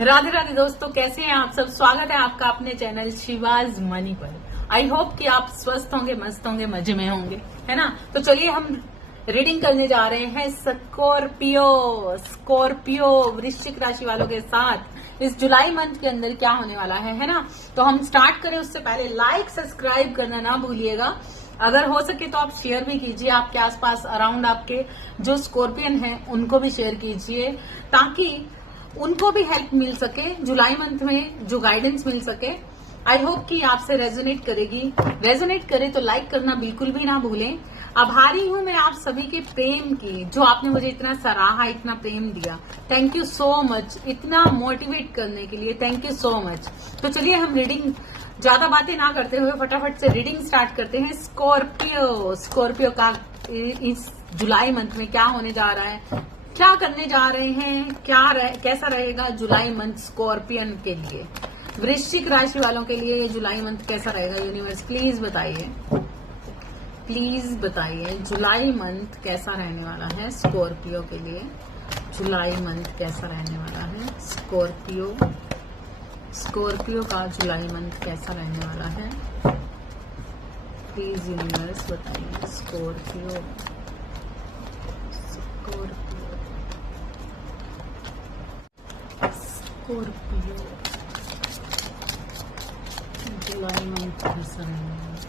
राधे राधे दोस्तों, कैसे हैं आप सब। स्वागत है आपका अपने चैनल शिवाज मनी पर। आई होप कि आप स्वस्थ होंगे, मस्त होंगे, मजे में होंगे, है ना। तो चलिए हम रीडिंग करने जा रहे हैं स्कॉर्पियो वृश्चिक राशि वालों के साथ इस जुलाई मंथ के अंदर क्या होने वाला है ना। तो हम स्टार्ट करें उससे पहले लाइक सब्सक्राइब करना ना भूलिएगा। अगर हो सके तो आप शेयर भी कीजिए, आपके आसपास अराउंड आपके जो स्कॉर्पियन हैं उनको भी शेयर कीजिए, ताकि उनको भी हेल्प मिल सके, जुलाई मंथ में जो गाइडेंस मिल सके। आई होप कि आपसे रेजोनेट करेगी। रेजोनेट करे तो लाइक करना बिल्कुल भी ना भूलें। आभारी हूं मैं आप सभी के प्रेम की, जो आपने मुझे इतना सराहा, इतना प्रेम दिया। थैंक यू सो मच, इतना मोटिवेट करने के लिए थैंक यू सो मच। तो चलिए हम रीडिंग ज्यादा बातें ना करते हुए फटाफट से रीडिंग स्टार्ट करते हैं। स्कॉर्पियो का इस जुलाई मंथ में क्या होने जा रहा है, क्या करने जा रहे हैं, कैसा रहेगा जुलाई मंथ स्कॉर्पियन के लिए, वृश्चिक राशि वालों के लिए ये जुलाई मंथ कैसा रहेगा। यूनिवर्स प्लीज बताइए, प्लीज बताइए जुलाई मंथ कैसा रहने वाला है स्कॉर्पियो के लिए। जुलाई मंथ कैसा रहने वाला है स्कॉर्पियो का जुलाई मंथ कैसा रहने वाला है। प्लीज यूनिवर्स बताइए। स्कॉर्पियो जुलाई मंथ कैसा रहेगा।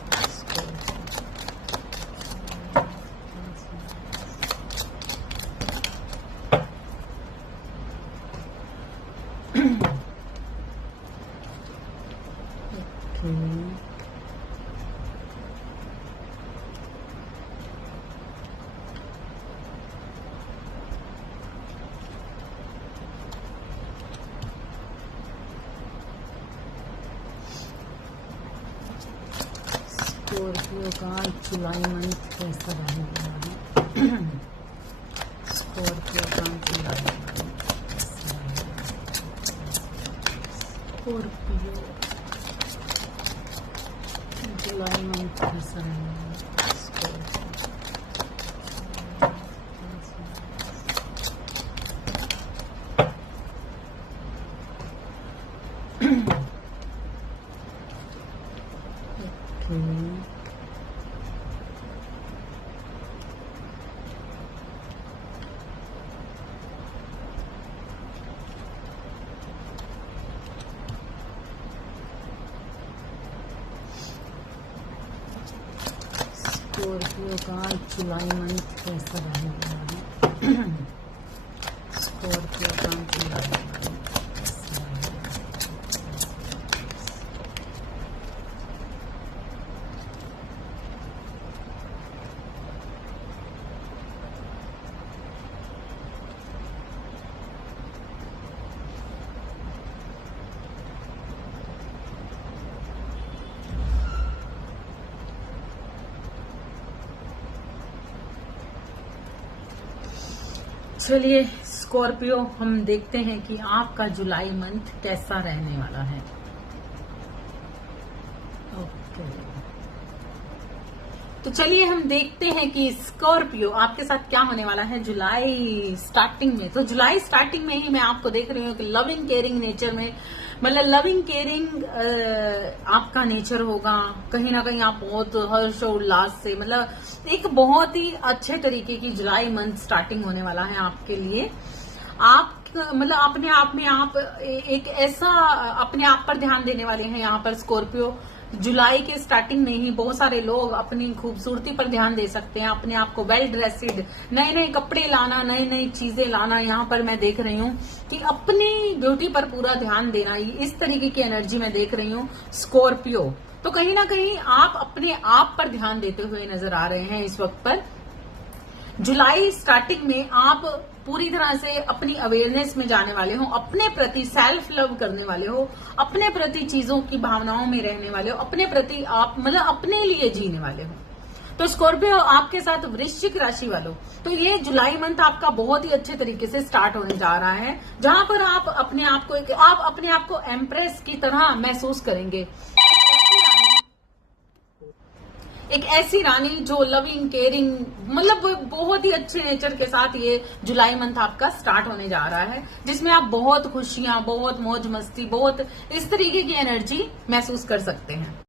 स्कॉर्पियो का जुलाई मंथ कैसा रहने वाला है। स्कॉर्पियो का जुलाई मंथ कैसा रहने वाला है। स्कॉर्पियो का जुलाई मंथ कैसा रहने वाला है। स्कॉर्पियो का जुलाई मंथ चलिए स्कॉर्पियो, हम देखते हैं कि आपका जुलाई मंथ कैसा रहने वाला है। ओके, तो चलिए हम देखते हैं कि स्कॉर्पियो आपके साथ क्या होने वाला है जुलाई स्टार्टिंग में। तो जुलाई स्टार्टिंग में ही मैं आपको देख रही हूँ कि लविंग केयरिंग नेचर में, मतलब लविंग केयरिंग आपका नेचर होगा। कहीं ना कहीं आप बहुत हर्ष और उल्लास से, मतलब एक बहुत ही अच्छे तरीके की जुलाई मंथ स्टार्टिंग होने वाला है आपके लिए। आप मतलब अपने आप में आप एक ऐसा अपने आप पर ध्यान देने वाले हैं यहाँ पर स्कॉर्पियो। जुलाई के स्टार्टिंग में ही बहुत सारे लोग अपनी खूबसूरती पर ध्यान दे सकते हैं, अपने आप को वेल ड्रेसिड, नए नए कपड़े लाना, नई नई चीजें लाना। यहाँ पर मैं देख रही हूँ कि अपनी ब्यूटी पर पूरा ध्यान देना, इस तरीके की एनर्जी मैं देख रही हूँ स्कॉर्पियो। तो कहीं ना कहीं आप अपने आप पर ध्यान देते हुए नजर आ रहे हैं इस वक्त पर। जुलाई स्टार्टिंग में आप पूरी तरह से अपनी अवेयरनेस में जाने वाले हो, अपने प्रति सेल्फ लव करने वाले हो, अपने प्रति चीजों की भावनाओं में रहने वाले हो, अपने प्रति आप मतलब अपने लिए जीने वाले हो। तो स्कॉर्पियो आपके साथ वृश्चिक राशि वालों, तो ये जुलाई मंथ आपका बहुत ही अच्छे तरीके से स्टार्ट होने जा रहा है, जहां पर आप अपने आप को एम्प्रेस की तरह महसूस करेंगे। एक ऐसी रानी जो लविंग केयरिंग, मतलब बहुत ही अच्छे नेचर के साथ ये जुलाई मंथ आपका स्टार्ट होने जा रहा है, जिसमें आप बहुत खुशियां, बहुत मौज मस्ती, बहुत इस तरीके की एनर्जी महसूस कर सकते हैं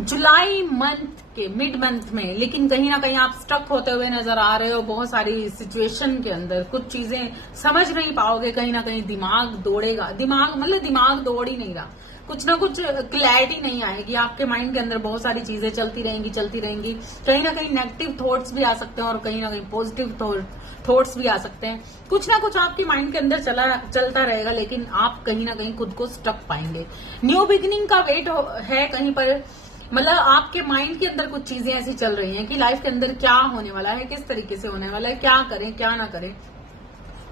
जुलाई मंथ के मिड मंथ में। लेकिन कहीं ना कहीं आप स्टक होते हुए नजर आ रहे हो बहुत सारी सिचुएशन के अंदर, कुछ चीजें समझ नहीं पाओगे, कहीं ना कहीं दिमाग दौड़ेगा, दिमाग दौड़ ही नहीं रहा, कुछ ना कुछ क्लैरिटी नहीं आएगी आपके माइंड के अंदर, बहुत सारी चीजें चलती रहेंगी। कहीं ना कहीं नेगेटिव थॉट्स भी आ सकते हैं और कहीं ना कहीं पॉजिटिव थॉट्स भी आ सकते हैं, कुछ ना कुछ आपके माइंड के अंदर चलता रहेगा, लेकिन आप कहीं ना कहीं खुद को स्टक पाएंगे। न्यू बिगिनिंग का वेट है कहीं पर, मतलब आपके माइंड के अंदर कुछ चीजें ऐसी चल रही हैं कि लाइफ के अंदर क्या होने वाला है, किस तरीके से होने वाला है, क्या करें क्या ना करें।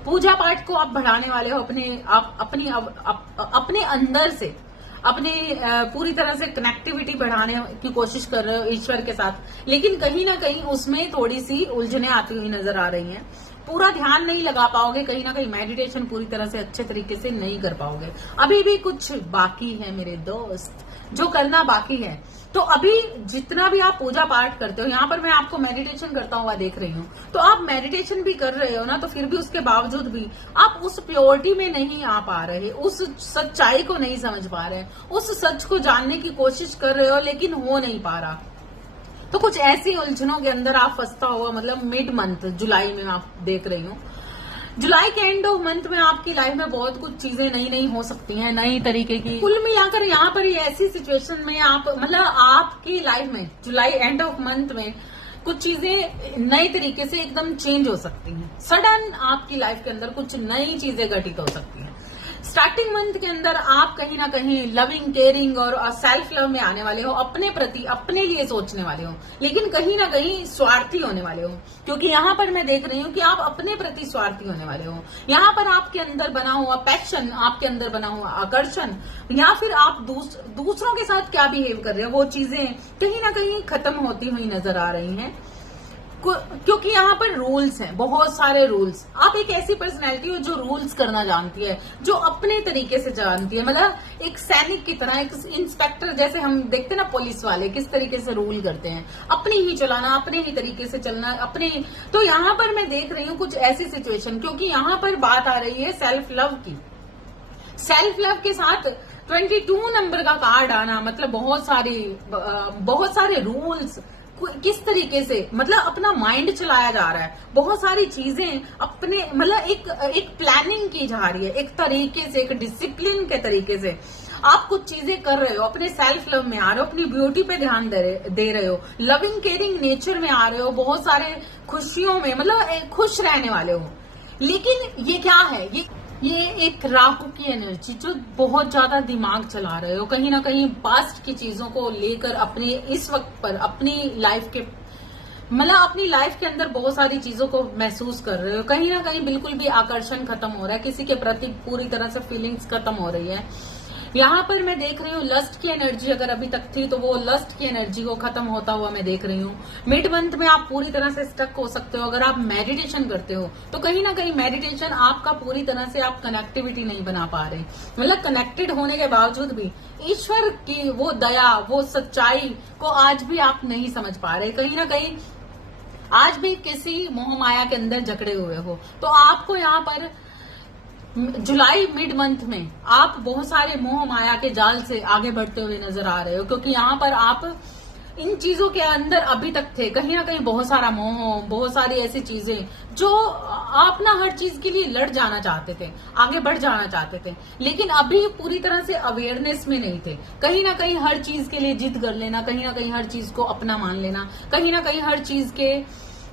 पूजा पाठ को आप बढ़ाने वाले हो, अपने अंदर से अपने पूरी तरह से कनेक्टिविटी बढ़ाने की कोशिश कर रहे हो ईश्वर के साथ, लेकिन कहीं ना कहीं उसमें थोड़ी सी उलझने आती हुई नजर आ रही हैं। पूरा ध्यान नहीं लगा पाओगे, कहीं ना कहीं मेडिटेशन पूरी तरह से अच्छे तरीके से नहीं कर पाओगे। अभी भी कुछ बाकी है मेरे दोस्त, जो करना बाकी है। तो अभी जितना भी आप पूजा पाठ करते हो, यहाँ पर मैं आपको मेडिटेशन करता हुआ देख रही हूँ, तो आप मेडिटेशन भी कर रहे हो ना, तो फिर भी उसके बावजूद भी आप उस प्योरिटी में नहीं आ पा रहे, उस सच्चाई को नहीं समझ पा रहे, उस सच को जानने की कोशिश कर रहे हो, लेकिन हो नहीं पा रहा। तो कुछ ऐसी उलझनों के अंदर आप फंसता हुआ, मतलब मिड मंथ जुलाई में आप देख रही हूँ। जुलाई के एंड ऑफ मंथ में आपकी लाइफ में बहुत कुछ चीजें नई हो सकती हैं, नई तरीके की। कुल मिलाकर यहाँ पर ये ऐसी सिचुएशन में आप, मतलब आपकी लाइफ में जुलाई एंड ऑफ मंथ में कुछ चीजें नई तरीके से एकदम चेंज हो सकती हैं। सडन आपकी लाइफ के अंदर कुछ नई चीजें घटित हो सकती हैं। स्टार्टिंग मंथ के अंदर आप कहीं ना कहीं लविंग केयरिंग और सेल्फ लव में आने वाले हो, अपने प्रति अपने लिए सोचने वाले हो, लेकिन कहीं ना कहीं स्वार्थी होने वाले हो, क्योंकि यहाँ पर मैं देख रही हूँ कि आप अपने प्रति स्वार्थी होने वाले हो। यहाँ पर आपके अंदर बना हुआ पैशन, आपके अंदर बना हुआ आकर्षण, या फिर आप दूसरों के साथ क्या बिहेव कर रहे हो, वो चीजें कहीं ना कहीं खत्म होती हुई नजर आ रही हैं, क्योंकि यहाँ पर रूल्स हैं, बहुत सारे रूल्स। आप एक ऐसी पर्सनैलिटी हो जो रूल्स करना जानती है, जो अपने तरीके से जानती है, मतलब एक सैनिक की तरह, एक इंस्पेक्टर जैसे हम देखते हैं ना पुलिस वाले किस तरीके से रूल करते हैं, अपने ही चलाना, अपने ही तरीके से चलना, अपने। तो यहाँ पर मैं देख रही हूँ कुछ ऐसी सिचुएशन, क्योंकि यहाँ पर बात आ रही है सेल्फ लव की। सेल्फ लव के साथ 22 नंबर का कार्ड आना, मतलब बहुत सारे रूल्स, किस तरीके से मतलब अपना माइंड चलाया जा रहा है, बहुत सारी चीजें अपने, मतलब एक प्लानिंग की जा रही है, एक तरीके से, एक डिसिप्लिन के तरीके से आप कुछ चीजें कर रहे हो, अपने सेल्फ लव में आ रहे हो, अपनी ब्यूटी पे ध्यान दे रहे हो, लविंग केयरिंग नेचर में आ रहे हो, बहुत सारे खुशियों में, मतलब खुश रहने वाले हो। लेकिन ये क्या है, ये एक राहु की एनर्जी, जो बहुत ज्यादा दिमाग चला रहे हो, कहीं ना कहीं पास्ट की चीजों को लेकर अपने इस वक्त पर अपनी लाइफ के, मतलब अपनी लाइफ के अंदर बहुत सारी चीजों को महसूस कर रहे हो, कहीं ना कहीं बिल्कुल भी आकर्षण खत्म हो रहा है, किसी के प्रति पूरी तरह से फीलिंग्स खत्म हो रही है। यहाँ पर मैं देख रही हूँ लस्ट की एनर्जी अगर अभी तक थी, तो वो लस्ट की एनर्जी को खत्म होता हुआ मैं देख रही हूँ। मिड मंथ में आप पूरी तरह से स्टक हो सकते हो। अगर आप मेडिटेशन करते हो तो कहीं ना कहीं मेडिटेशन आपका पूरी तरह से आप कनेक्टिविटी नहीं बना पा रहे, मतलब कनेक्टेड होने के बावजूद भी ईश्वर की वो दया, वो सच्चाई को आज भी आप नहीं समझ पा रहे, कहीं ना कहीं आज भी किसी मोह माया के अंदर जकड़े हुए हो। तो आपको यहाँ पर जुलाई मिड मंथ में आप बहुत सारे मोह माया के जाल से आगे बढ़ते हुए नजर आ रहे हो, क्योंकि यहाँ पर आप इन चीजों के अंदर अभी तक थे, कहीं ना कहीं बहुत सारा मोह, बहुत सारी ऐसी चीजें जो आप ना हर चीज के लिए लड़ जाना चाहते थे, आगे बढ़ जाना चाहते थे, लेकिन अभी पूरी तरह से अवेयरनेस में नहीं थे। कहीं ना कहीं हर चीज के लिए जिद कर लेना, कहीं ना कहीं हर चीज को अपना मान लेना, कहीं ना कहीं हर चीज के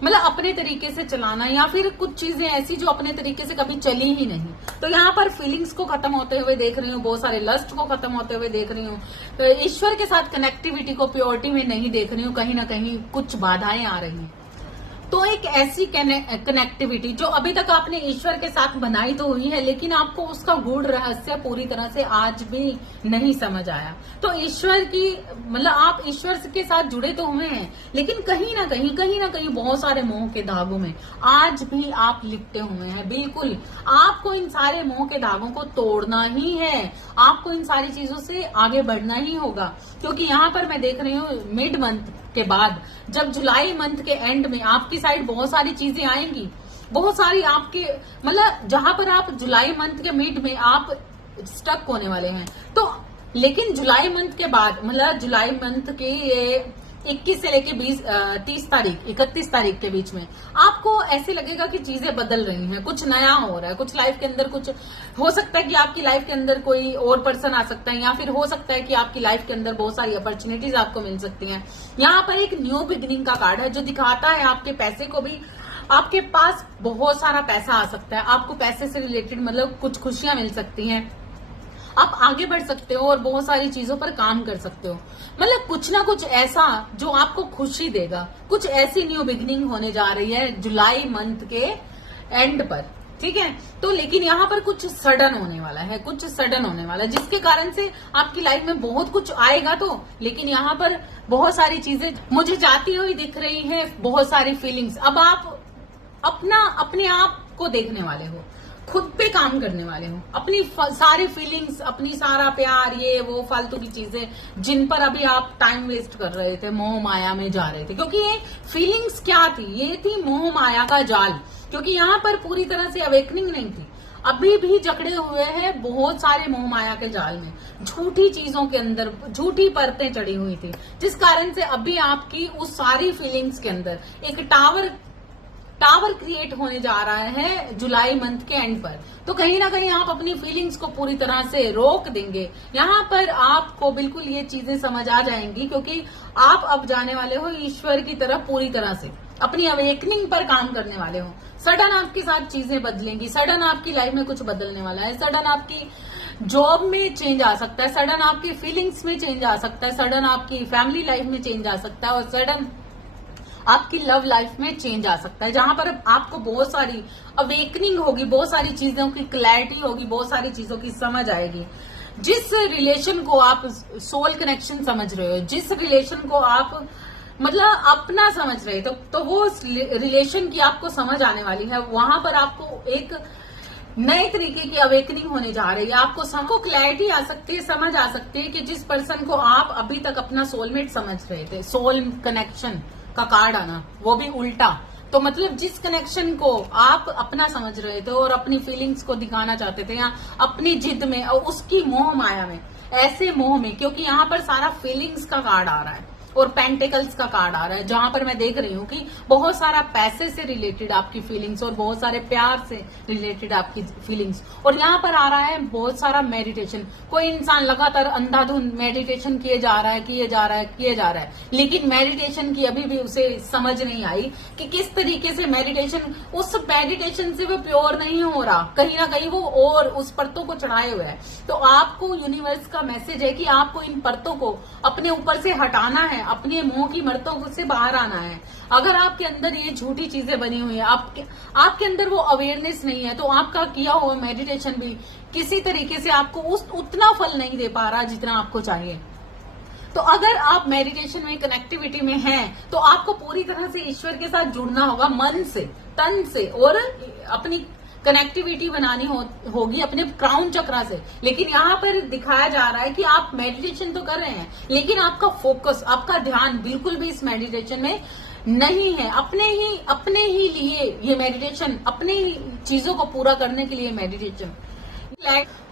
मतलब अपने तरीके से चलाना, या फिर कुछ चीजें ऐसी जो अपने तरीके से कभी चली ही नहीं। तो यहाँ पर फीलिंग्स को खत्म होते हुए देख रही हूँ, बहुत सारे लस्ट को खत्म होते हुए देख रही हूँ, तो ईश्वर के साथ कनेक्टिविटी को प्योरिटी में नहीं देख रही हूँ, कहीं ना कहीं कुछ बाधाएं आ रही हैं। तो एक ऐसी कनेक्टिविटी जो अभी तक आपने ईश्वर के साथ बनाई तो हुई है, लेकिन आपको उसका गूढ़ रहस्य पूरी तरह से आज भी नहीं समझ आया। तो ईश्वर की मतलब आप ईश्वर के साथ जुड़े तो हुए हैं, लेकिन कहीं ना कहीं बहुत सारे मोह के धागों में आज भी आप लिपटे हुए हैं। बिल्कुल आपको इन सारे मोह के धागों को तोड़ना ही है, आपको इन सारी चीजों से आगे बढ़ना ही होगा। क्योंकि यहाँ पर मैं देख रही हूँ मिड मंथ के बाद, जब जुलाई मंथ के एंड में आपकी साइड बहुत सारी चीजें आएंगी, बहुत सारी आपके मतलब जहां पर आप जुलाई मंथ के मिड में आप स्टक होने वाले हैं। तो लेकिन जुलाई मंथ के बाद मतलब जुलाई मंथ के 21 से लेके 31 तारीख के बीच में आपको ऐसे लगेगा कि चीजें बदल रही हैं, कुछ नया हो रहा है, कुछ लाइफ के अंदर कुछ हो सकता है कि आपकी लाइफ के अंदर कोई और पर्सन आ सकता है, या फिर हो सकता है कि आपकी लाइफ के अंदर बहुत सारी अपॉर्चुनिटीज आपको मिल सकती हैं। यहाँ पर एक न्यू बिगिनिंग का कार्ड है जो दिखाता है आपके पैसे को भी, आपके पास बहुत सारा पैसा आ सकता है, आपको पैसे से रिलेटेड मतलब कुछ खुशियां मिल सकती हैं, आप आगे बढ़ सकते हो और बहुत सारी चीजों पर काम कर सकते हो। मतलब कुछ ना कुछ ऐसा जो आपको खुशी देगा, कुछ ऐसी न्यू बिगिनिंग होने जा रही है जुलाई मंथ के एंड पर, ठीक है। तो लेकिन यहाँ पर कुछ सडन होने वाला है, कुछ सडन होने वाला है, जिसके कारण से आपकी लाइफ में बहुत कुछ आएगा तो, लेकिन यहाँ पर बहुत सारी चीजें मुझे जाती हुई दिख रही है, बहुत सारी फीलिंग्स। अब आप अपने आप को देखने वाले हो, खुद पे काम करने वाले हो, अपनी सारी फीलिंग्स, अपनी सारा प्यार, ये वो फालतू की चीजें जिन पर अभी आप टाइम वेस्ट कर रहे थे, मोह माया में जा रहे थे। क्योंकि ये फीलिंग्स क्या थी, ये थी मोह माया का जाल। क्योंकि यहाँ पर पूरी तरह से अवेकनिंग नहीं थी, अभी भी जकड़े हुए हैं बहुत सारे मोह माया के जाल में, झूठी चीजों के अंदर झूठी परतें चढ़ी हुई थी, जिस कारण से अभी आपकी उस सारी फीलिंग्स के अंदर एक टावर क्रिएट होने जा रहा है जुलाई मंथ के एंड पर। तो कहीं ना कहीं आप अपनी फीलिंग्स को पूरी तरह से रोक देंगे। यहाँ पर आपको बिल्कुल ये चीजें समझ आ जाएंगी, क्योंकि आप अब जाने वाले हो ईश्वर की तरफ, पूरी तरह से अपनी अवेकनिंग पर काम करने वाले हो। सडन आपके साथ चीजें बदलेंगी, सडन आपकी लाइफ में कुछ बदलने वाला है, सडन आपकी जॉब में चेंज आ सकता है, सडन आपकी फीलिंग्स में चेंज आ सकता है, सडन आपकी फैमिली लाइफ में चेंज आ सकता है, और सडन आपकी लव लाइफ में चेंज आ सकता है। जहां पर आपको बहुत सारी अवेकनिंग होगी, बहुत सारी चीजों की क्लैरिटी होगी, बहुत सारी चीजों की समझ आएगी। जिस रिलेशन को आप सोल कनेक्शन समझ रहे हो, जिस रिलेशन को आप मतलब अपना समझ रहे तो वो रिलेशन की आपको समझ आने वाली है। वहां पर आपको एक नए तरीके की अवेकनिंग होने जा रही है, आपको सबको क्लैरिटी आ सकती है, समझ आ सकती है कि जिस पर्सन को आप अभी तक अपना सोलमेट समझ रहे थे, सोल कनेक्शन का कार्ड आना वो भी उल्टा, तो मतलब जिस कनेक्शन को आप अपना समझ रहे थे और अपनी फीलिंग्स को दिखाना चाहते थे, या अपनी जिद में और उसकी मोह माया में, ऐसे मोह में, क्योंकि यहाँ पर सारा फीलिंग्स का कार्ड आ रहा है और पेंटिकल्स का कार्ड आ रहा है, जहां पर मैं देख रही हूँ कि बहुत सारा पैसे से रिलेटेड आपकी फीलिंग्स और बहुत सारे प्यार से रिलेटेड आपकी फीलिंग्स, और यहाँ पर आ रहा है बहुत सारा मेडिटेशन। कोई इंसान लगातार अंधाधुंध मेडिटेशन किए जा रहा है, लेकिन मेडिटेशन की अभी भी उसे समझ नहीं आई कि किस तरीके से मेडिटेशन, उस मेडिटेशन से वो प्योर नहीं हो रहा, कहीं ना कहीं वो और उस परतों को चढ़ाए हुए है। तो आपको यूनिवर्स का मैसेज है कि आपको इन परतों को अपने ऊपर से हटाना है, अपने मुंह की मर्तों से बाहर आना है। अगर आपके अंदर ये झूठी चीजें बनी हुई है, आपके अंदर वो अवेयरनेस नहीं है, तो आपका किया हुआ मेडिटेशन भी किसी तरीके से आपको उतना फल नहीं दे पा रहा जितना आपको चाहिए। तो अगर आप मेडिटेशन में, कनेक्टिविटी में हैं, तो आपको पूरी तरह से ईश्वर के साथ जुड़ना होगा, मन से, तन से, और अपनी कनेक्टिविटी बनानी होगी अपने क्राउन चक्रा से। लेकिन यहाँ पर दिखाया जा रहा है कि आप मेडिटेशन तो कर रहे हैं, लेकिन आपका फोकस, आपका ध्यान बिल्कुल भी इस मेडिटेशन में नहीं है। अपने ही लिए ये मेडिटेशन, अपने ही चीजों को पूरा करने के लिए मेडिटेशन,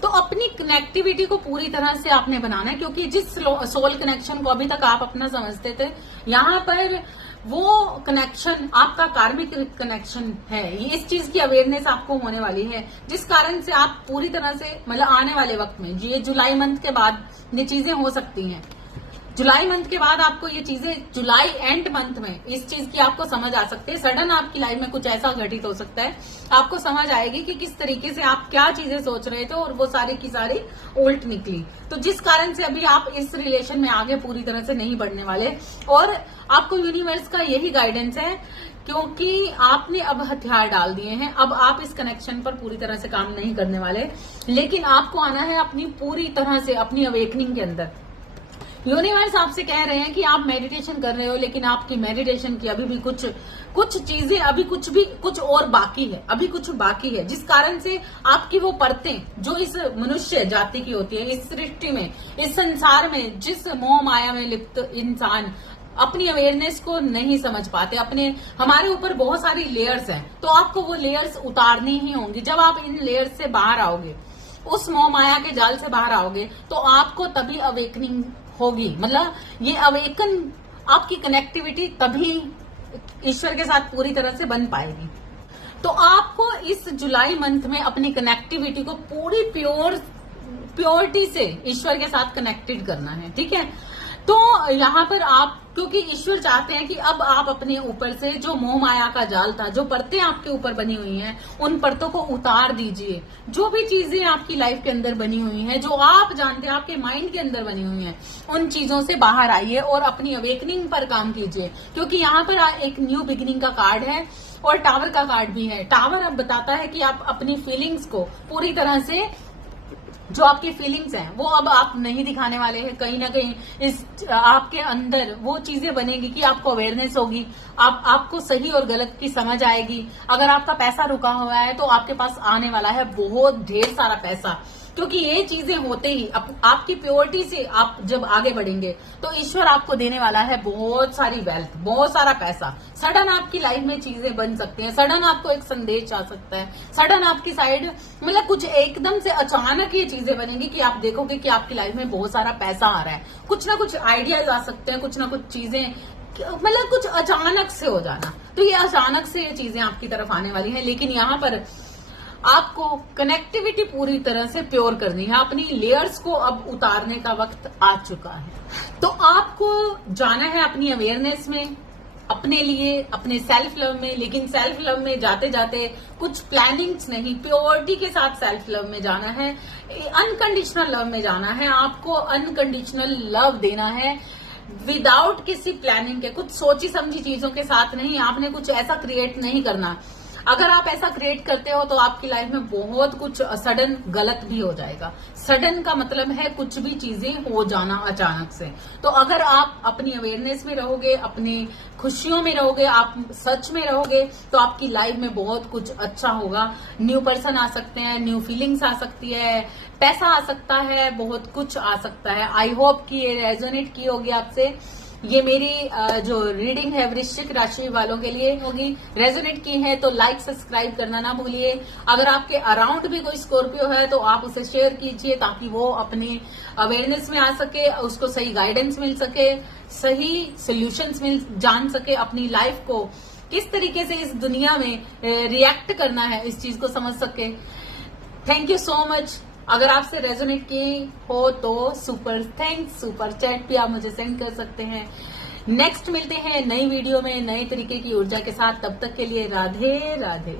तो अपनी कनेक्टिविटी को पूरी तरह से आपने बनाना है। क्योंकि जिस सोल कनेक्शन को अभी तक आप अपना समझते थे, यहाँ पर वो कनेक्शन आपका कार्मिक कनेक्शन है। ये इस चीज की अवेयरनेस आपको होने वाली है, जिस कारण से आप पूरी तरह से मतलब आने वाले वक्त में, ये जुलाई मंथ के बाद ये चीजें हो सकती हैं। जुलाई मंथ के बाद आपको ये चीजें, जुलाई एंड मंथ में इस चीज की आपको समझ आ सकती है। सडन आपकी लाइफ में कुछ ऐसा घटित हो सकता है, आपको समझ आएगी कि किस तरीके से आप क्या चीजें सोच रहे थे और वो सारी की सारी उल्ट निकली। तो जिस कारण से अभी आप इस रिलेशन में आगे पूरी तरह से नहीं बढ़ने वाले, और आपको यूनिवर्स का यही गाइडेंस है क्योंकि आपने अब हथियार डाल दिए हैं। अब आप इस कनेक्शन पर पूरी तरह से काम नहीं करने वाले, लेकिन आपको आना है अपनी पूरी तरह से अपनी अवेकनिंग के अंदर। यूनिवर्स आपसे कह रहे हैं कि आप मेडिटेशन कर रहे हो, लेकिन आपकी मेडिटेशन की अभी भी कुछ चीजें, अभी कुछ और बाकी है, अभी कुछ बाकी है, जिस कारण से आपकी वो परतें जो इस मनुष्य जाति की होती है, इस सृष्टि में, इस संसार में, जिस मोह माया में लिप्त इंसान अपनी अवेयरनेस को नहीं समझ पाते। हमारे ऊपर बहुत सारी लेयर्स हैं, तो आपको वो लेयर्स उतारनी ही होंगी। जब आप इन लेयर्स से बाहर आओगे, उस मोह माया के जाल से बाहर आओगे, तो आपको तभी अवेकनिंग होगी। मतलब ये अवेकन, आपकी कनेक्टिविटी तभी ईश्वर के साथ पूरी तरह से बन पाएगी। तो आपको इस जुलाई मंथ में अपनी कनेक्टिविटी को पूरी प्योरिटी से ईश्वर के साथ कनेक्टेड करना है, ठीक है। तो यहाँ पर आप, क्योंकि ईश्वर चाहते हैं कि अब आप अपने ऊपर से जो मोह माया का जाल था, जो परतें आपके ऊपर बनी हुई हैं, उन परतों को उतार दीजिए। जो भी चीजें आपकी लाइफ के अंदर बनी हुई हैं, जो आप जानते हैं आपके माइंड के अंदर बनी हुई हैं, उन चीजों से बाहर आइए और अपनी अवेकनिंग पर काम कीजिए। क्योंकि यहाँ पर एक न्यू बिगिनिंग का कार्ड है और टावर का कार्ड भी है। टावर अब बताता है कि आप अपनी फीलिंग्स को पूरी तरह से, जो आपकी फीलिंग्स हैं वो अब आप नहीं दिखाने वाले हैं। कहीं ना कहीं इस आपके अंदर वो चीजें बनेगी कि आपको अवेयरनेस होगी, आपको सही और गलत की समझ आएगी। अगर आपका पैसा रुका हुआ है तो आपके पास आने वाला है बहुत ढेर सारा पैसा, क्योंकि ये चीजें होते ही आपकी प्योरिटी से आप जब आगे बढ़ेंगे तो ईश्वर आपको देने वाला है बहुत सारी वेल्थ, बहुत सारा पैसा। सडन आपकी लाइफ में चीजें बन सकती हैं, सडन आपको एक संदेश आ सकता है, सडन आपकी साइड, मतलब कुछ एकदम से अचानक ये चीजें बनेंगी कि आप देखोगे कि आपकी लाइफ में बहुत सारा पैसा आ रहा है। कुछ ना कुछ आइडियाज आ सकते हैं, कुछ ना कुछ चीजें, मतलब कुछ अचानक से हो जाना। तो ये अचानक से ये चीजें आपकी तरफ आने वाली है। लेकिन यहाँ पर आपको कनेक्टिविटी पूरी तरह से प्योर करनी है। अपनी लेयर्स को अब उतारने का वक्त आ चुका है। तो आपको जाना है अपनी अवेयरनेस में, अपने लिए, अपने सेल्फ लव में। लेकिन सेल्फ लव में जाते जाते कुछ प्लानिंग्स नहीं, प्योरिटी के साथ सेल्फ लव में जाना है, अनकंडीशनल लव में जाना है। आपको अनकंडीशनल लव देना है विदाउट किसी प्लानिंग के, कुछ सोची समझी चीजों के साथ नहीं। आपने कुछ ऐसा क्रिएट नहीं करना। अगर आप ऐसा क्रिएट करते हो तो आपकी लाइफ में बहुत कुछ सडन गलत भी हो जाएगा। सडन का मतलब है कुछ भी चीजें हो जाना अचानक से। तो अगर आप अपनी अवेयरनेस में रहोगे, अपनी खुशियों में रहोगे, आप सच में रहोगे, तो आपकी लाइफ में बहुत कुछ अच्छा होगा। न्यू पर्सन आ सकते हैं, न्यू फीलिंग्स आ सकती है, पैसा आ सकता है, बहुत कुछ आ सकता है। आई होप कि ये रेजोनेट की होगी आपसे। ये मेरी जो रीडिंग है वृश्चिक राशि वालों के लिए होगी। रेजोनेट की है तो लाइक सब्सक्राइब करना ना भूलिए। अगर आपके अराउंड भी कोई स्कॉर्पियो है तो आप उसे शेयर कीजिए, ताकि वो अपनी अवेयरनेस में आ सके, उसको सही गाइडेंस मिल सके, सही सोल्यूशंस जान सके, अपनी लाइफ को किस तरीके से इस दुनिया में रिएक्ट करना है, इस चीज को समझ सके। Thank you so much. अगर आपसे रेजोनेट की हो तो सुपर थैंक्स। सुपर चैट भी आप मुझे सेंड कर सकते हैं। नेक्स्ट मिलते हैं नई वीडियो में नए तरीके की ऊर्जा के साथ। तब तक के लिए राधे राधे।